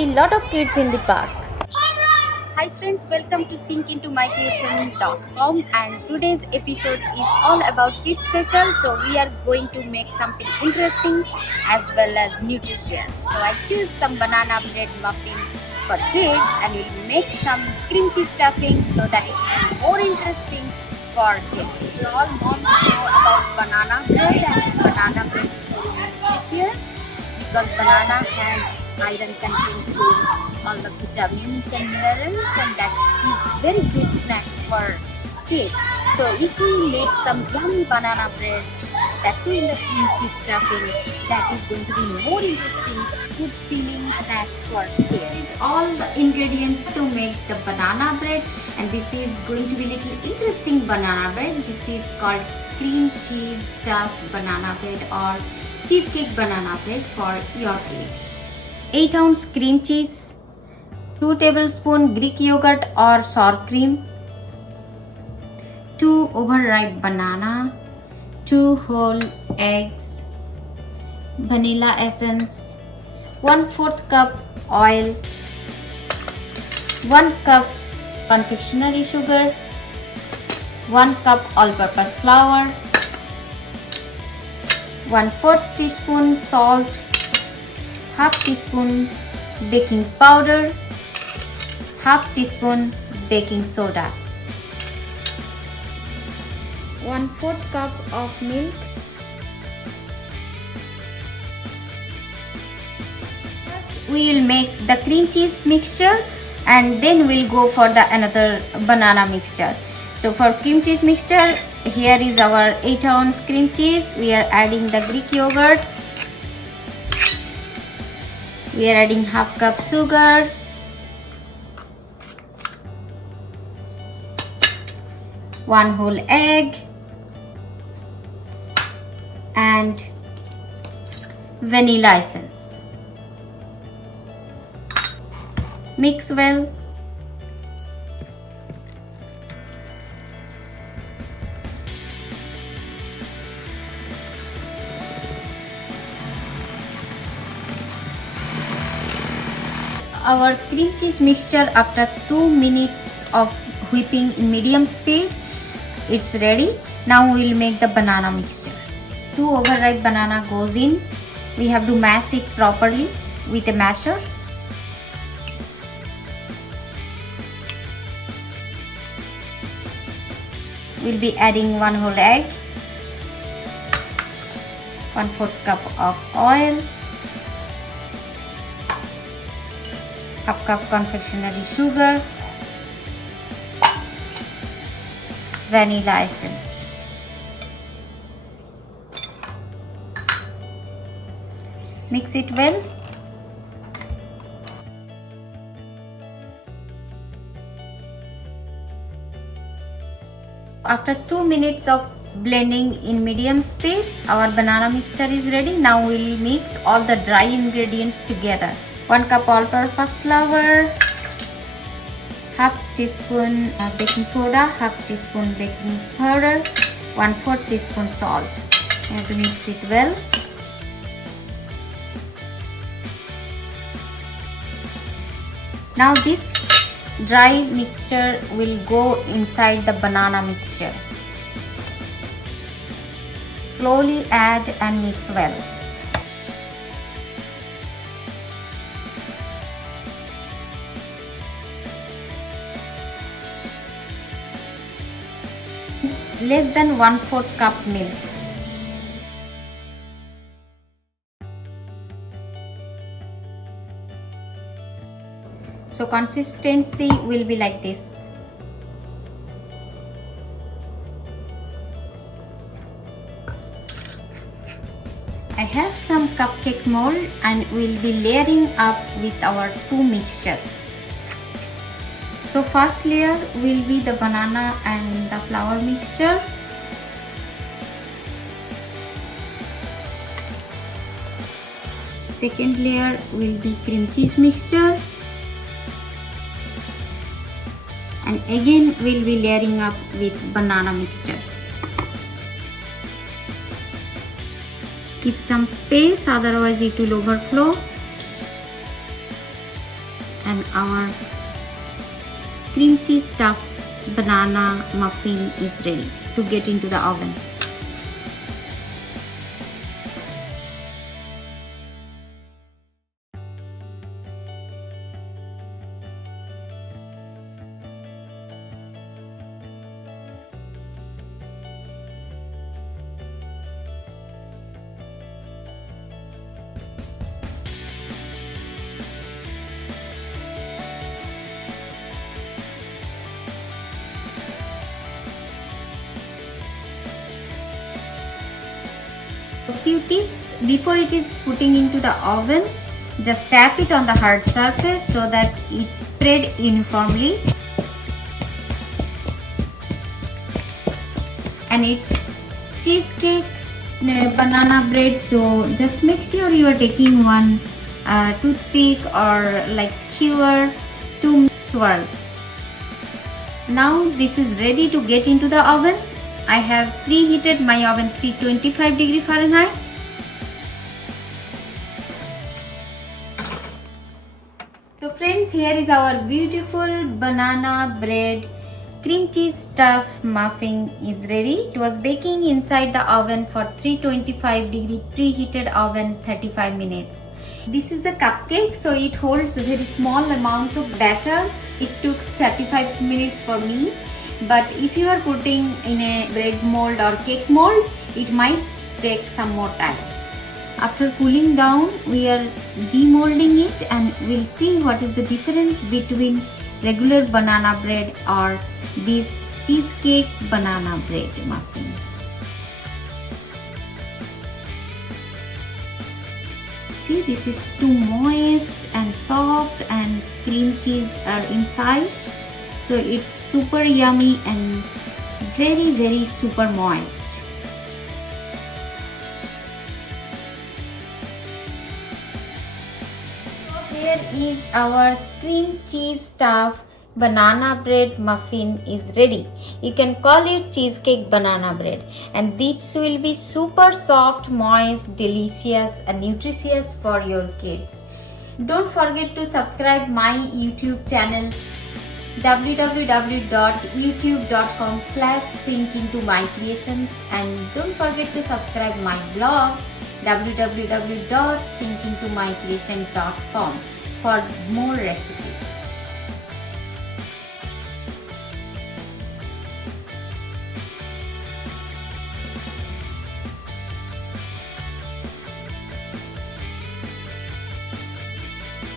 see lot of kids in the park. Hi friends, welcome to sinkintomycreation.com, and today's episode is all about kids special. So we are going to make something interesting as well as nutritious. So I choose some banana bread muffin for kids and we'll make some cream cheese stuffing so that it will be more interesting for kids. We all moms know about banana bread, and banana bread is very nutritious because banana has iron content to all the vitamins and minerals, and that is very good snacks for kids. So if we make some yummy banana bread, that too in the cream cheese stuffing, that is going to be more interesting, good feeling snacks for kids. All the ingredients to make the banana bread, and this is going to be little interesting banana bread. This is called cream cheese stuffed banana bread or cheesecake banana bread for your kids. 8 ounce cream cheese, 2 tablespoon Greek yogurt or sour cream, 2 overripe banana, 2 whole eggs, vanilla essence, 1/4 cup oil, 1 cup confectionery sugar, 1 cup all-purpose flour, 1/4 teaspoon salt, half teaspoon baking powder, half teaspoon baking soda, 1/4 cup of milk. First we will make the cream cheese mixture and then we'll go for the another banana mixture. So for cream cheese mixture, here is our 8 ounce cream cheese. We are adding the Greek yogurt. We are adding half cup sugar, one whole egg, and vanilla essence. Mix well. Our cream cheese mixture, after 2 minutes of whipping in medium speed, it's ready. Now we will make the banana mixture. 2 overripe banana goes in. We have to mash it properly with a masher. We'll be adding 1 whole egg, 1/4 cup of oil, half cup confectionery sugar, vanilla essence. Mix it well. After 2 minutes of blending in medium speed, our banana mixture is ready. Now we will mix all the dry ingredients together. 1 cup all-purpose flour, half teaspoon baking soda, half teaspoon baking powder, 1/4 teaspoon salt. You have to mix it well. Now this dry mixture will go inside the banana mixture. Slowly add and mix well. Less than 1/4 cup milk. So consistency will be like this. I have some cupcake mold and we'll be layering up with our 2 mixture. So first layer will be the banana and the flour mixture. Second layer will be cream cheese mixture. And again we'll be layering up with banana mixture. Keep some space, otherwise it will overflow. and our cream cheese stuffed banana muffin is ready to get into the oven. A few tips before it is putting into the oven. Just tap it on the hard surface so that it spread uniformly, and it's cheesecake banana bread, so just make sure you are taking one toothpick or like skewer to swirl. Now this is ready to get into the oven. I have preheated my oven 325 Fahrenheit. So friends, here is our beautiful banana bread cream cheese stuffed muffin is ready. It was baking inside the oven for 325 preheated oven 35 minutes. This is a cupcake, so it holds a very small amount of batter. It took 35 minutes for me. But if you are putting in a bread mold or cake mold, it might take some more time. After cooling down, we are demolding it and we'll see what is the difference between regular banana bread or this cheesecake banana bread muffin. See, this is too moist and soft and cream cheese are inside. So it's super yummy and very super moist. So here is our cream cheese stuffed banana bread muffin is ready. You can call it cheesecake banana bread, and this will be super soft, moist, delicious and nutritious for your kids. Don't forget to subscribe my YouTube channel www.youtube.com/sinkintomycreations, and don't forget to subscribe my blog www.sinkintomycreation.com for more recipes.